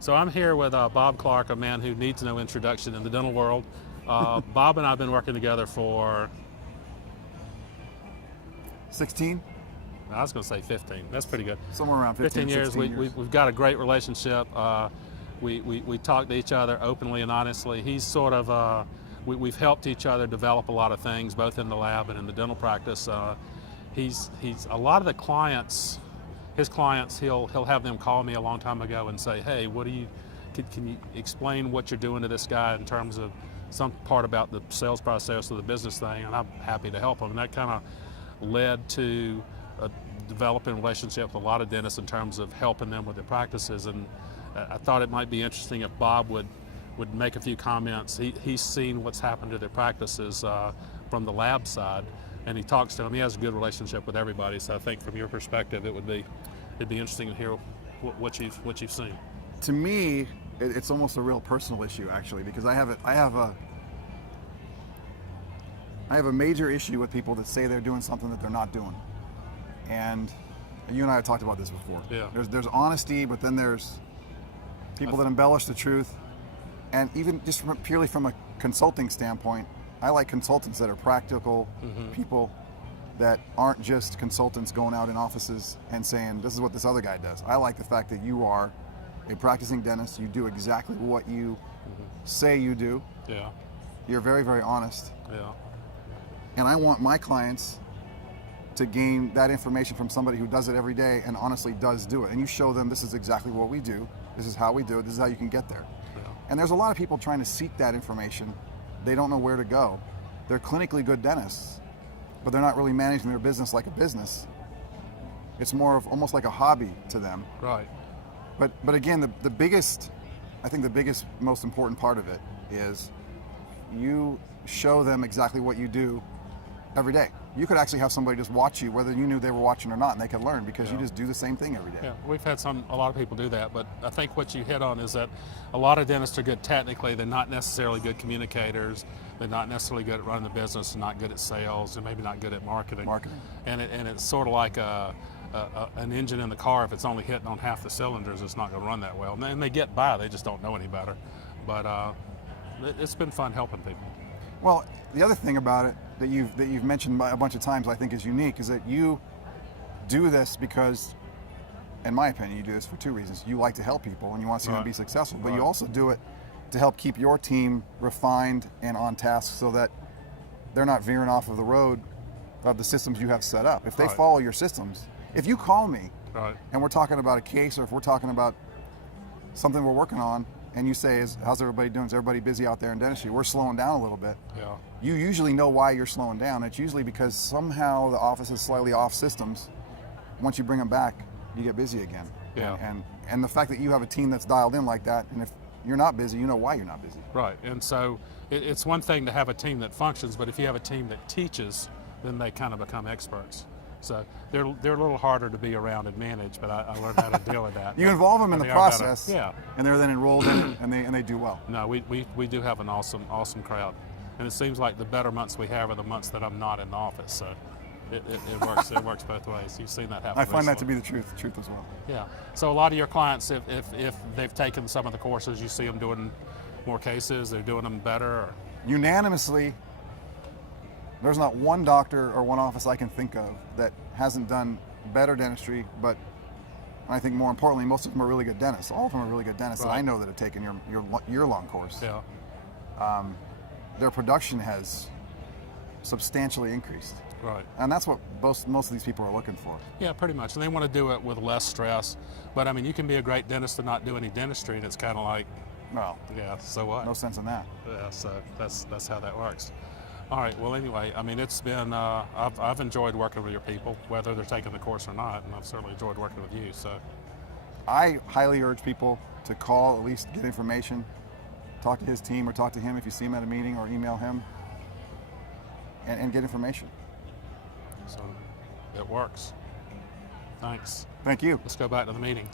So I'm here with Bob Clark, a man who needs no introduction in the dental world. Bob and I have been working together for, 16? I was going to say 15. That's pretty good. Somewhere around 15 years. 16 years. We've got a great relationship. We talk to each other openly and honestly. He's sort of, we've helped each other develop a lot of things, both in the lab and in the dental practice. He's a lot of the clients, his clients, he'll have them call me a long time ago and say, hey, can you explain what you're doing to this guy in terms of some part about the sales process or the business thing, and I'm happy to help him. And that kind of led to developing a relationship with a lot of dentists in terms of helping them with their practices. And I thought it might be interesting if Bob would make a few comments. He's seen what's happened to their practices from the lab side, and he talks to them. He has a good relationship with everybody. So I think from your perspective, it'd be interesting to hear what you've seen. To me, it's almost a real personal issue, actually, because I have a major issue with people that say they're doing something that they're not doing. And you and I have talked about this before. Yeah. There's honesty, but then there's people that embellish the truth. And even just purely from a consulting standpoint, I like consultants that are practical people that aren't just consultants going out in offices and saying, this is what this other guy does. I like the fact that you are a practicing dentist. You do exactly what you say you do. Yeah. You're very, very honest. Yeah. And I want my clients to gain that information from somebody who does it every day and honestly does do it. And you show them, this is exactly what we do. This is how we do it. This is how you can get there. Yeah. And there's a lot of people trying to seek that information. They don't know where to go. They're clinically good dentists, but they're not really managing their business like a business. It's more of almost like a hobby to them. Right. But again, the biggest, most important part of it is you show them exactly what you do every day. You could actually have somebody just watch you, whether you knew they were watching or not, and they could learn because you just do the same thing every day. Yeah, we've had a lot of people do that, but I think what you hit on is that a lot of dentists are good technically. They're not necessarily good communicators. They're not necessarily good at running the business. They're not good at sales, and maybe not good at marketing. And it's sort of like an engine in the car. If it's only hitting on half the cylinders, it's not going to run that well. And they get by. They just don't know any better. But it's been fun helping people. Well, the other thing about it that you've mentioned a bunch of times I think is unique is that you do this because, in my opinion, you do this for two reasons. You like to help people and you want to see them be successful, but you also do it to help keep your team refined and on task so that they're not veering off of the road of the systems you have set up. If they follow your systems, if you call me and we're talking about a case, or if we're talking about something we're working on, and you say, how's everybody doing? Is everybody busy out there in dentistry? We're slowing down a little bit. Yeah. You usually know why you're slowing down. It's usually because somehow the office is slightly off systems. Once you bring them back, you get busy again. Yeah. And the fact that you have a team that's dialed in like that, and if you're not busy, you know why you're not busy. Right. And so it's one thing to have a team that functions, but if you have a team that teaches, then they kind of become experts. So they're a little harder to be around and manage, but I learned how to deal with that. You involve them in the process, yeah, and they're then enrolled in it, and they do well. No, we do have an awesome crowd, and it seems like the better months we have are the months that I'm not in the office. So it works. It works both ways. You've seen that happen. I find that to be the truth as well. Yeah. So a lot of your clients, if they've taken some of the courses, you see them doing more cases. They're doing them better. Or... Unanimously. There's not one doctor or one office I can think of that hasn't done better dentistry, but I think more importantly, most of them are really good dentists. All of them are really good dentists that I know that have taken your year-long course. Yeah. Their production has substantially increased. Right. And that's what most of these people are looking for. Yeah, pretty much. And they want to do it with less stress. But I mean, you can be a great dentist and not do any dentistry, and it's kind of like, well, yeah, so what? No sense in that. Yeah, so that's how that works. All right, well, anyway, I mean, it's been, I've enjoyed working with your people, whether they're taking the course or not, and I've certainly enjoyed working with you, so. I highly urge people to call, at least get information, talk to his team or talk to him if you see him at a meeting, or email him, and get information. So, it works. Thanks. Thank you. Let's go back to the meeting.